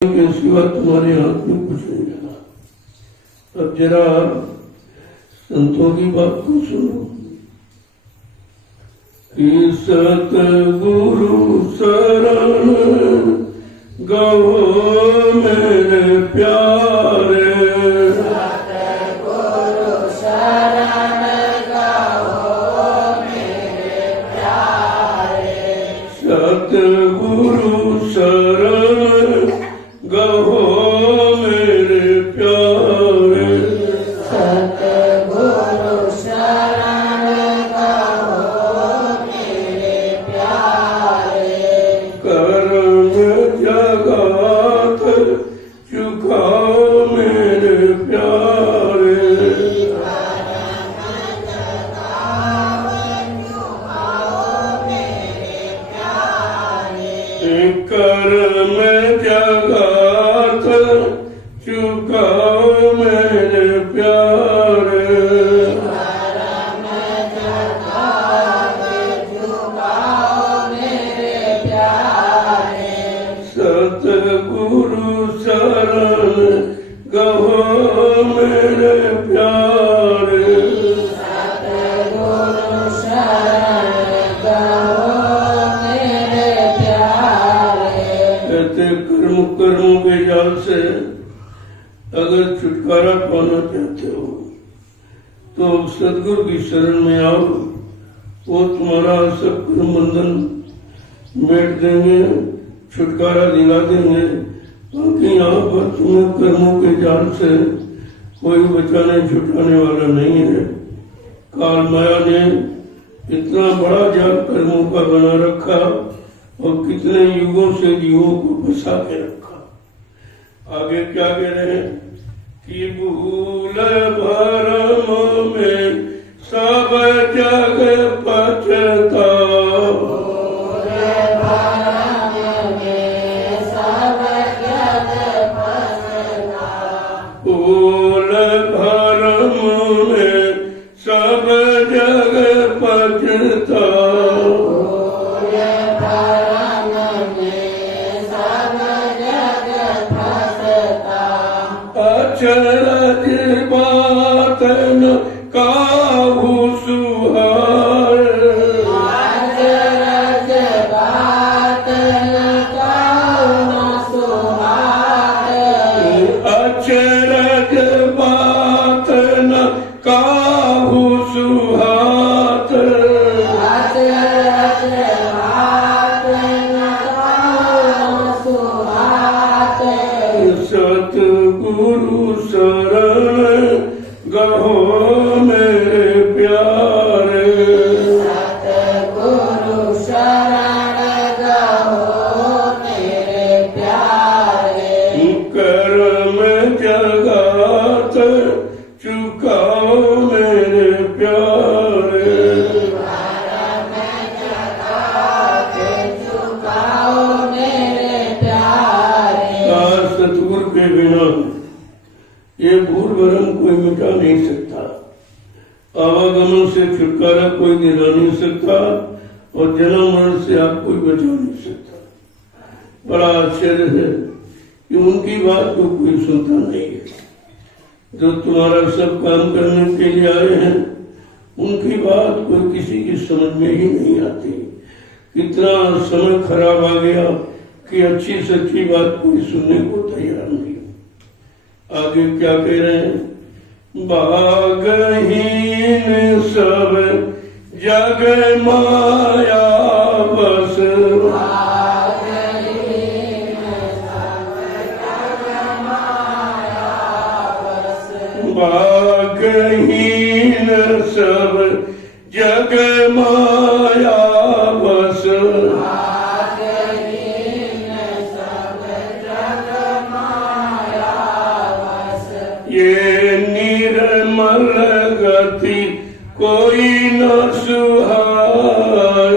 के सिवा तुम्हारे हाथ में कुछ नहीं लगा। अब जरा संतों की बात को सुनो कि सतगुरु शरण गहो मेरे प्यारे, सतगुरु शरण गहो मेरे प्यारे, सतगुरु शरण गहो मेरे प्यारे, सतगुरु शरण गहो मेरे प्यारे, कर्म जगत चुकाओ मेरे प्यारे, कर्म जगत चुकाओ मेरे प्यारे, सतगुरु शरण गहो मेरे प्यारे, सतगुरु शरण गहो मेरे प्यारे। कहते कर्मों के जाल से अगर छुटकारा पाना चाहते हो तो सदगुरु की शरण में आओ, वो तुम्हारा सब कर्म बंधन मिट देंगे, छुटकारा दिला देंगे। बाकी यहाँ पर तुम्हें कर्मों के जाल से कोई बचाने छुटाने वाला नहीं है। काल माया ने इतना बड़ा जाल कर्मों का बना रखा और कितने युगों से जीवों को फंसा के रखा। आगे क्या कह रहे हैं कि भूल भरम में सब जग पछता, भूल भरम में सब जग पछता, अचरज बात न काहू सुहाए, अचरज बात न काहू सुहाए, अचरज बात न काहू सुहात, अचरज बात न काहू सुहाए, सतगुरु शरण गहो मेरे प्यारे, सतगुरु शरण गहो मेरे प्यारे, कर्म जगत चुकाओ मेरे प्यारे, चुकाओ मेरे प्यारे। सतगुरु के बिना ये भूल भरम कोई मिटा नहीं सकता, आवागमन से छुटकारा कोई दिला नहीं सकता और जन्म मरण से आप कोई बचा नहीं सकता। बड़ा आश्चर्य है कि उनकी बात को कोई सुनता नहीं है। जो तुम्हारा सब काम करने के लिए आए हैं उनकी बात कोई किसी की समझ में ही नहीं आती। कितना समय खराब आ गया कि अच्छी सच्ची बात कोई सुनने को तैयार नहीं। आगे क्या कह रहे हैं, भागहीन सब जग माया बस, भागहीन सब जग माया बस, ये निर्मल गति कोई न सुहाए,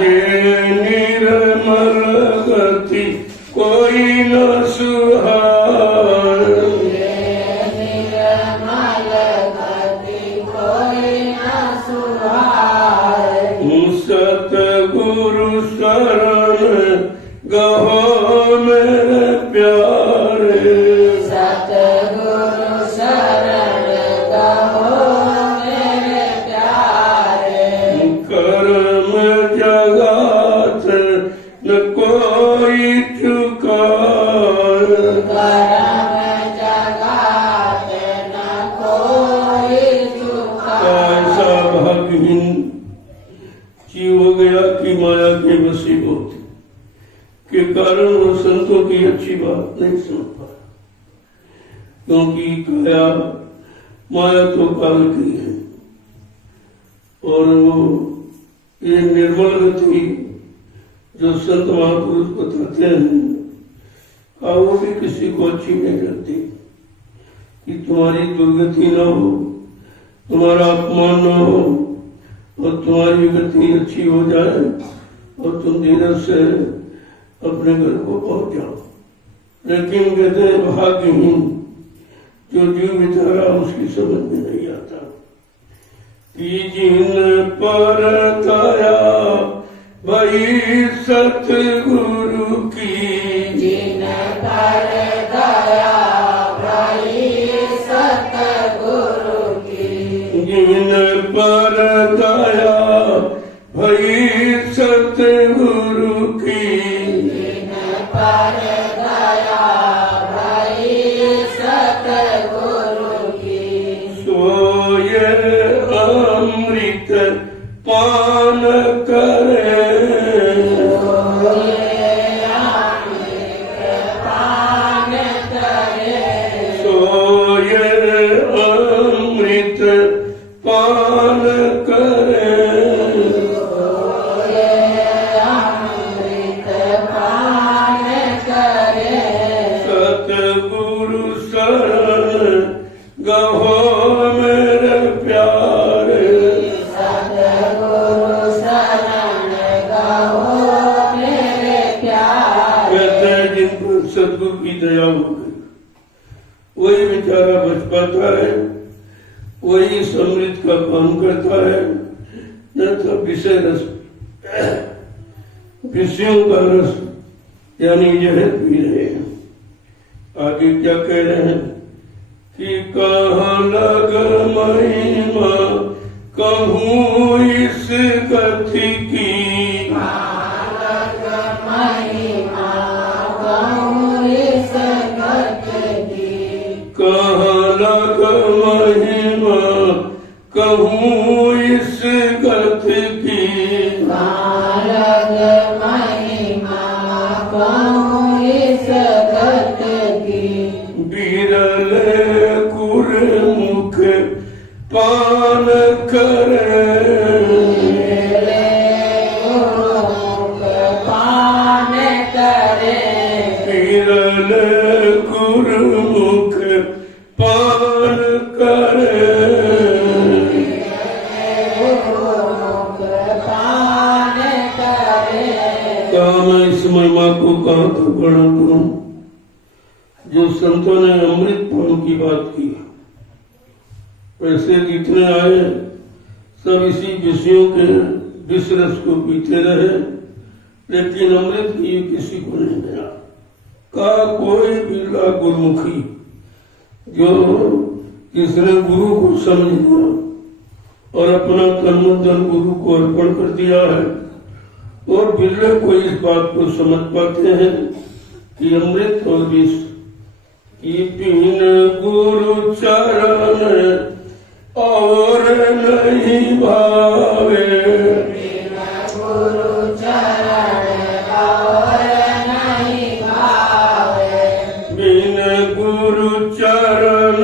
ये निर्मल गति कोई न सुहाए, शरण गहो मेरे प्यारे। सतगुरु शरण गहो मेरे प्यारे। कर्म जगत न कोई चुकाए। कर्म जगत न कोई चुकाए। ऐसा भाग्यहीन जीव हो गया कि माया के वशीभूत के कारण वो संतों की अच्छी बात नहीं सुन पाया, क्योंकि काया माया तो काल की है और वो ये निर्मल गति जो संत महापुरुष बताते हैं वो भी किसी को अच्छी नहीं लगती कि तुम्हारी दुर्गति न हो, तुम्हारा अपमान न हो और तुम्हारी गति अच्छी हो जाए और तुम धीरज से अपने घर को पहुंच जाओ। लेकिन कहते हैं भाग्यहीन जो जीव बेचारा उसकी समझ में नहीं आता कि जिन पर दया भई सतगुरु की। जिन पर दया भई सतगुरु की। जिन पर दया भई सतगुरु की। जिन पर दया भई सतगुरु की। सोये अमृत पान करे। पान करे। सोये अमृत पान करे। अमृत पान करे। सतगुरु शरण गहो मेरे प्यारे। सतगुरु शरण गहो मेरे प्यारे। कहते हैं जिन पर सतगुरु की दया हो गई वही बेचारा बच पाता है, वही इस अमृत का पान करता है, न तो विषय रस विषयों का रस यानी जहर पी रहे हैं। आगे क्या कह रहे हैं कि कहाँ लग महिमा कहूँ इस गति की। अलग महिमा कहूँ इस गति की। कहाँ लग महिमा कहूँ इस गति की। अलग महिमा कहूँ इस गति की। बिरल गुरमुख पान करे। गुरुमुख पान करे। बिरल गुरमुख पान करे। गुरुमुख पान करे। क्या मैं इस महिमा को कहाँ तक वर्णन करूं जो संतों ने अमृत पान की बात की। वैसे जितने आए सब इसी विषयों के विष रस को पीते रहे, लेकिन अमृत की किसी को नहीं मिला। का कोई बिरला गुरुमुखी जो किसने गुरु को समझ लिया और अपना तन मन धन गुरु को अर्पण कर दिया है, और बिरले को इस बात को समझ पाते हैं कि अमृत और विष की पीन गुरु चरण और नहीं भावे। गुरु चरण और नहीं भावे। बिन गुरु चरण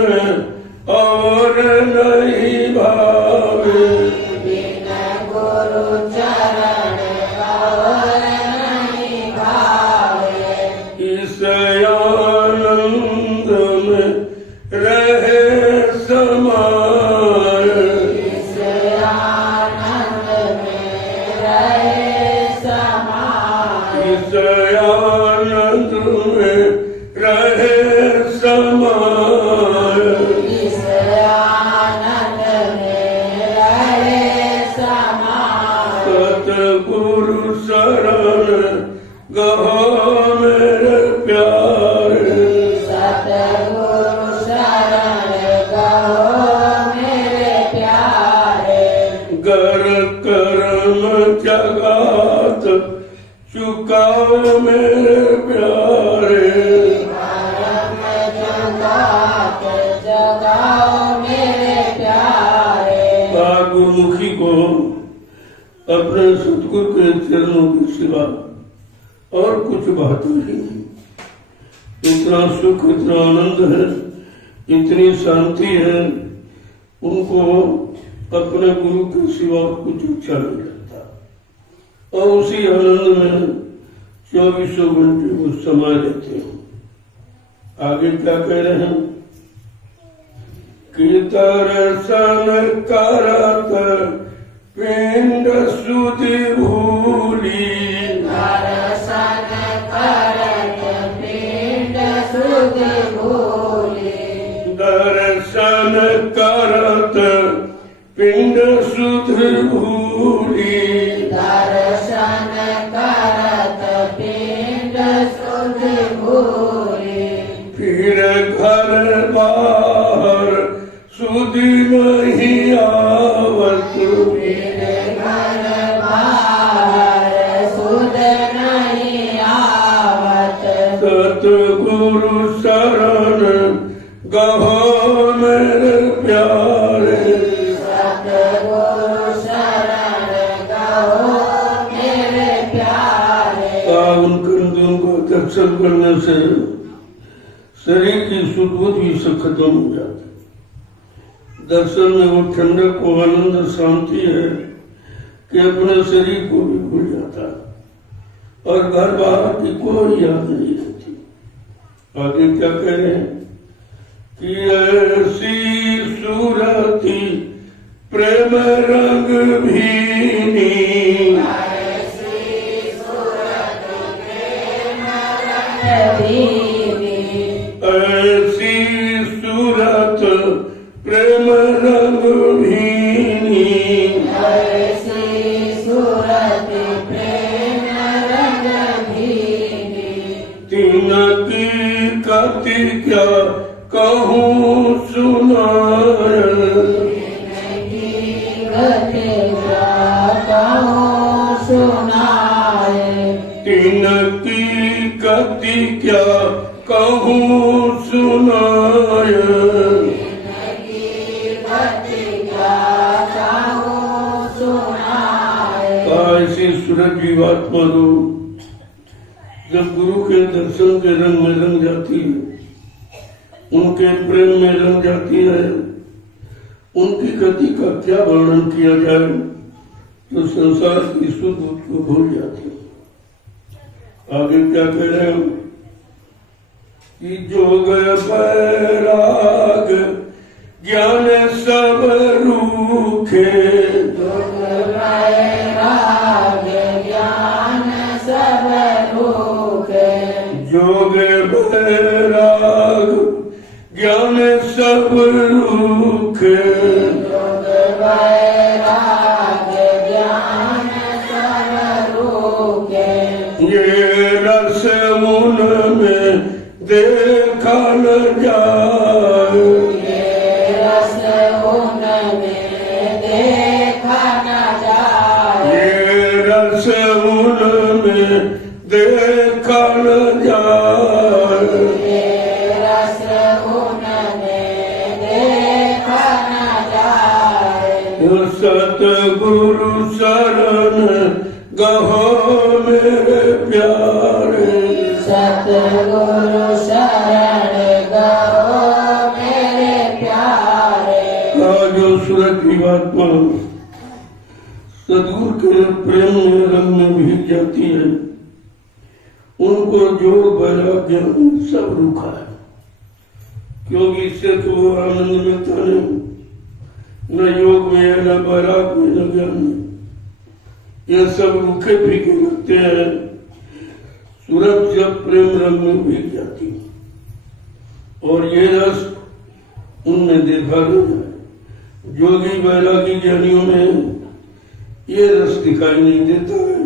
और नहीं भावे। बिन गुरु चरण और नहीं भावे। इस आनंद में रहे समाए। इस आनंद में रहे समाए। इस आनंद में रहे समाए। इस आनंद में रहे समाए। सत सतगुरु शरण गहो मेरे प्यारे, सतगुरु शरण गहो मेरे प्यारे। गर कर्म जगात चुकाओ मेरे प्यारे, कर्म जगात जगाओ मेरे प्यारे। गुरुमुखी को अपने सतगुरु के चरणों के सिवा और कुछ बात नहीं। इतना सुख, इतना आनंद है, इतनी शांति है, उनको अपने गुरु के सिवा कुछ अच्छा नहीं लगता और उसी आनंद में 24 घंटे वो समय रहते हैं। आगे क्या कह रहे हैं कि दर्शन करत पिंड सुधि भूली, दर्शन करत पिंड सुधि भूली, दर्शन करत पिंड सुधि भूली, दर्शन करत पिंड सुधि भूली। फिर घर बाहर सुधि नहीं आवत, फिर घर बाहर सुध नहीं आवत, सतगुरु शरण गहो मेरे प्यारे, सतगुरु शरण गहो मेरे प्यारे। उन कंदों को दर्शन करने से शरीर की सुदबुद्धि सब खत्म हो जाती। दर्शन में वो ठंडक, वो आनंद, शांति है कि अपने शरीर को भी भूल जाता है और घर बाहर की कोई याद नहीं रहती। आगे क्या कह रहे हैं कि ऐसी सूरती प्रेम रंग भीनी, ऐसी सूरत प्रेम रंग भीनी, ऐसी सूरत प्रेम रंग भीनी, ऐसी सूरत प्रेम रंग भीनी। तिनकी कति क्या कहूँ सुनाय, तिनकी गति क्या कहूँ सुनाए, तिनकी कति क्या कहूँ सुनाय, तिनकी गति क्या कहूँ सुनाए। ऐसी सूरज जीवात्मा दो जब गुरु के दर्शन के रंग में रंग जाती है, उनके प्रेम में रंग जाती है, उनकी गति का क्या वर्णन किया जाए, तो संसार की सुख को भूल जाती है। आगे क्या कह रहे हैं कि जोग बैराग ज्ञान सब रूखे, दुख वैराग ज्ञान सब रूखे, जोग बैराग ज्ञान सब रूखे, दुख वैराग ज्ञान सब रूखे। ये रस उनमें देखा न जाए, ये रस उनमें देखा न जाए, ये रस उनमें देखा न जाए, ये रस उनमें देखा न जाए। सतगुरु शरण गहो मेरे प्यारे, सतगुरु शरण गहो मेरे प्यारे। जो सूरज जीवात्मा सदगुरु के प्रेम में रंग में भीग जाती है, उनको योग वैराग्य सब रुका है, क्योंकि इससे तो वो आनंद मिलता नहीं, न योग में है, न वैराग में, न ज्ञान में। ये सब रुखे फीके लगते हैं। सूरज जब प्रेम रंग में भीग जाती और ये रस उनमें देखा न जाए। जोगी वैरागी ज्ञानियों में ये रस दिखाई नहीं देता है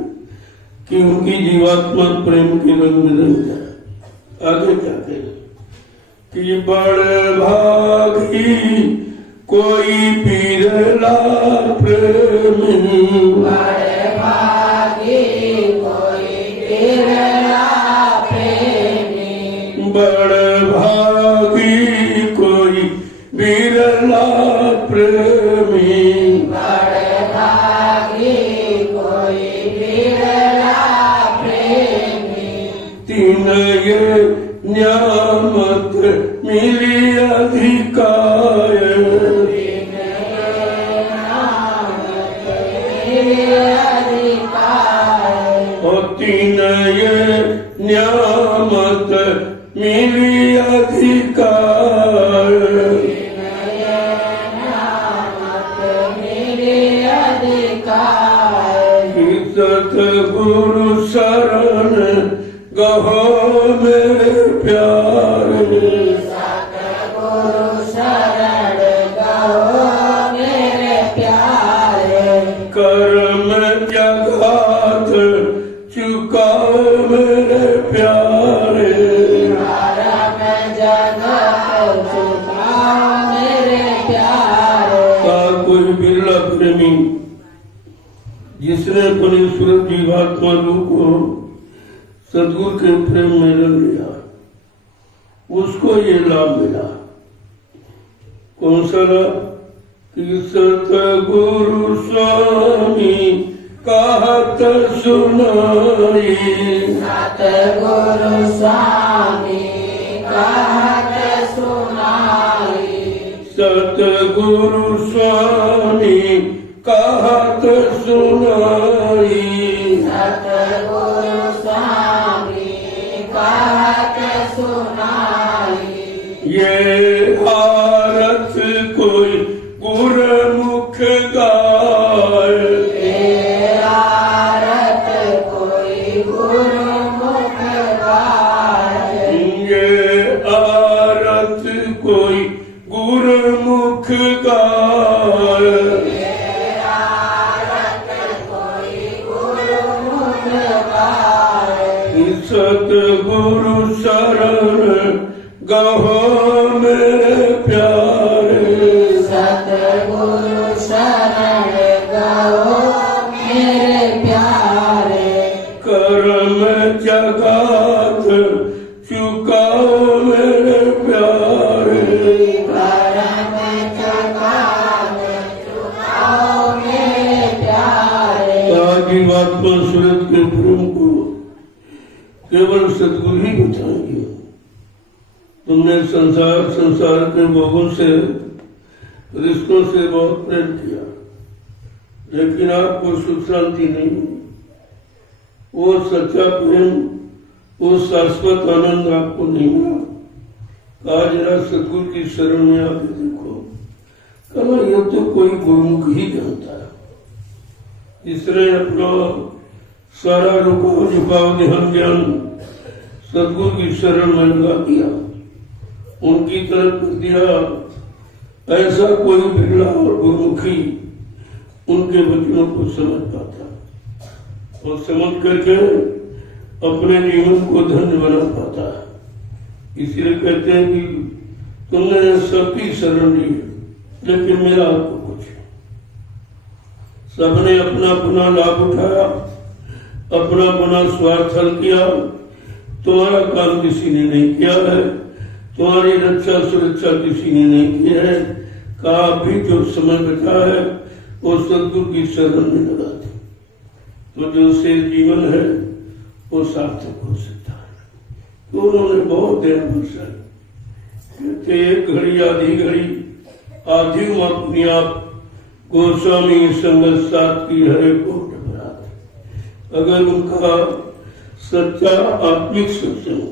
कि उनकी जीवात्मा प्रेम के रंग में रंग जाए। आगे जाके कि बड़ भागी कोई पीरला प्रेमी, बड़े भागी कोई बिरला प्रेमी, बड़ भागी कोई बिरला प्रेमी, बड़े भागी कोई बिरला प्रेमी, तीन ये न्यामत मिली अधिकार, और तीन ये न्यामत मिली अधिकार, सतगुरु शरण गहो मेरे प्यारे, सतगुरु शरण गहो मेरे प्यारे, कर्म जगात चुकाओ मेरे प्यारे, कर्म जगत चुकाओ मेरे प्यारे। का कोई बिरला प्रेमी जिसने अपनी सूरत जीवात्मा रूप को सदगुरु के प्रेम में रंग लिया, उसको ये लाभ मिला। कौन सा लाभ? कि सतगुरु स्वामी कहत सुनाई, सतगुरु स्वामी कहत सुनाई, सतगुरु स्वामी कहत सुनाई, सतगुरु स्वामी कहत सुनाई, ये आरत कोई गुरमुख गाय, तेरा रत कोई गुरुमुख गाय, ये आरत कोई गुरमुख गाय, तेरा रत कोई गुरुमुख गाय, सतगुरु शरण गहो मेरे प्यारे, सतगुरु शरण गहो मेरे प्यारे, कर्म जगात चुकाओ मेरे प्यारे, कर्म जगात चुकाओ मेरे प्यारे। जीवात्मा सूरत के प्रेम को केवल सदगुरु ही बताएंगे। तुमने संसार के भोगों से, रिश्तों से बहुत प्रेम किया, लेकिन आपको सुख शांति नहीं। वो सच्चा प्रेम, वो शाश्वत आनंद आपको नहीं मिला। आज जरा सदगुरु की शरण में आके देखो, कहा यह तो कोई गुरुमुख ही जानता है। इसने अपना सारा रुकाव झुकाव ध्यान ज्ञान सदगुरु की शरण में लगा दिया, उनकी तरफ कर दिया। ऐसा कोई बिरला और गुरुमुखी उनके वचनों को समझ पाता और समझ करके अपने जीवन को धन्य बना पाता है। इसलिए कहते हैं कि तुमने सबकी शरण ली, लेकिन मेरा आपको कुछ। सबने अपना अपना लाभ उठाया, अपना अपना स्वार्थ हल किया। तुम्हारा काम किसी ने नहीं किया है, तुम्हारी रक्षा सुरक्षा किसी ने नहीं की है। कहा भी जो समय बचा है वो सदगुरु की शरण में लगा दे, तो जो से जीवन है वो सार्थक हो सकता है। तो उन्होंने बहुत देर बरसाई, कहते एक घड़ी आधी घड़ी आधी अपनी आप गोस्वामी संगत साथ की हरे कोट बरात। अगर उनका सच्चा आत्मिक सत्संग